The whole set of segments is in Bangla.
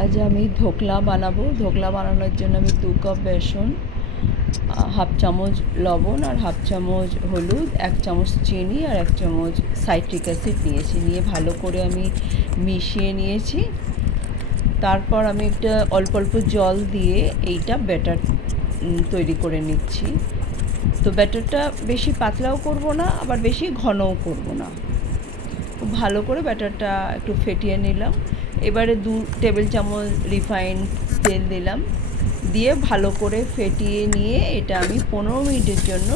আজ আমি ধোকলা বানাবো। ধোকলা বানানোর জন্য আমি 2 কাপ বেসন, হাফ চামচ লবণ আর হাফ চামচ হলুদ, 1 চামচ চিনি আর 1 চামচ সাইট্রিক অ্যাসিড নিয়েছি। নিয়ে ভালো করে আমি মিশিয়ে নিয়েছি। তারপর আমি একটা অল্প অল্প জল দিয়ে এইটা ব্যাটার তৈরি করে নিচ্ছি। তো ব্যাটারটা বেশি পাতলাও করব না, আবার বেশি ঘনও করব না। খুব ভালো করে ব্যাটারটা একটু ফেটিয়ে নিলাম। এবারে 2 টেবিল চামচ রিফাইন্ড তেল দিলাম, দিয়ে ভালো করে ফেটিয়ে নিয়ে এটা আমি 15 মিনিটের জন্য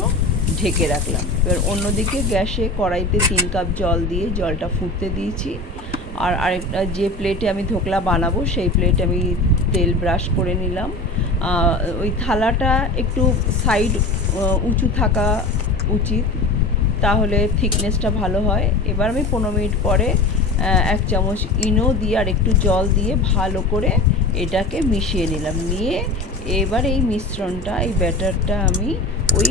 ঢেকে রাখলাম। এবার অন্যদিকে গ্যাসে কড়াইতে 3 কাপ জল দিয়ে জলটা ফুটতে দিয়েছি। আর আরেকটা যে প্লেটে আমি ধোকলা বানাবো সেই প্লেটে আমি তেল ব্রাশ করে নিলাম। ওই থালাটা একটু সাইড উঁচু থাকা উচিত, তাহলে থিকনেসটা ভালো হয়। এবার আমি 15 মিনিট পরে 1 চামচ ইনো দিয়ে আর একটু জল দিয়ে ভালো করে এটাকে মিশিয়ে নিলাম। নিয়ে এবার এই মিশ্রণটা, এই ব্যাটারটা আমি ওই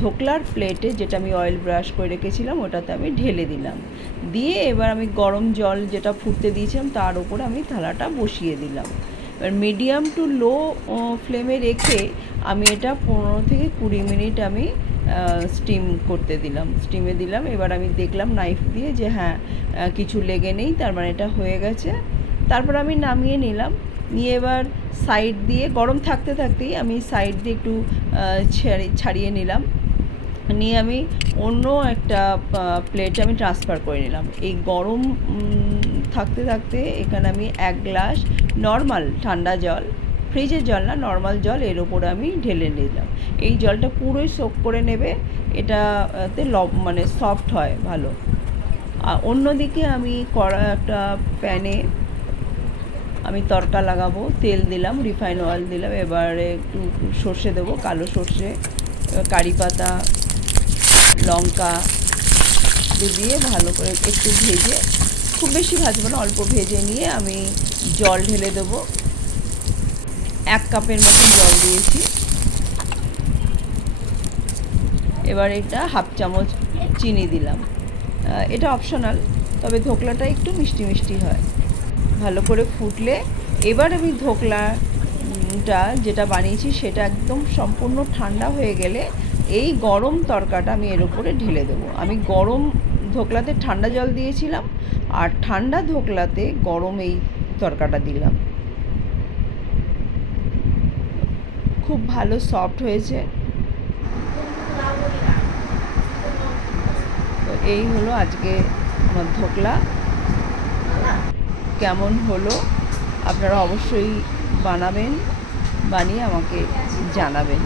ধোকলার প্লেটে, যেটা আমি অয়েল ব্রাশ করে রেখেছিলাম, ওটাতে আমি ঢেলে দিলাম। দিয়ে এবার আমি গরম জল যেটা ফুটতে দিয়েছিলাম তার উপরে আমি থালাটা বসিয়ে দিলাম। এবার মিডিয়াম টু লো ফ্লেমে রেখে আমি এটা 15 থেকে 20 মিনিট আমি স্টিমে দিলাম। এবার আমি দেখলাম নাইফ দিয়ে যে হ্যাঁ, কিছু লেগে নেই, তার মানে এটা হয়ে গেছে। তারপর আমি নামিয়ে নিলাম। নিয়ে এবার সাইড দিয়ে গরম থাকতে থাকতেই আমি সাইড দিয়ে একটু ছাড়িয়ে নিলাম। নিয়ে আমি অন্য একটা প্লেটে আমি ট্রান্সফার করে নিলাম। এই গরম থাকতে থাকতে এখানে আমি 1 গ্লাস নর্মাল ঠান্ডা জল, ফ্রিজের জল না, নর্মাল জল এর ওপরে আমি ঢেলে নিলাম। এই জলটা পুরোই সোক করে নেবে, এটাতে মানে সফট হয় ভালো। আর অন্যদিকে আমি একটা প্যানে আমি তড়কা লাগাবো। তেল দিলাম, রিফাইন অয়েল দিলাম। এবারে একটু সর্ষে দেবো, কালো সর্ষে, কারি পাতা, লঙ্কা দিয়ে ভালো করে একটু ভেজে, খুব বেশি ভাজবো না, অল্প ভেজে নিয়ে আমি জল ঢেলে দেবো। 1 কাপের মতো জল দিয়েছি। এবার এটা হাফ চামচ চিনি দিলাম। এটা অপশনাল, তবে ধোকলাটা একটু মিষ্টি মিষ্টি হয়। ভালো করে ফুটলে এবার আমি ধোকলাটা যেটা বানিয়েছি সেটা একদম সম্পূর্ণ ঠান্ডা হয়ে গেলে এই গরম তরকাটা আমি এর উপরে ঢেলে দেবো। আমি গরম ধোকলাতে ঠান্ডা জল দিয়েছিলাম, আর ঠান্ডা ধোকলাতে গরম এই তরকাটা দিলাম। খুব ভালো সফট হয়েছে। তো এই হলো আজকে আমার ধোকলা। কেমন হলো আপনারা অবশ্যই বানাবেন, বানিয়ে আমাকে জানাবেন।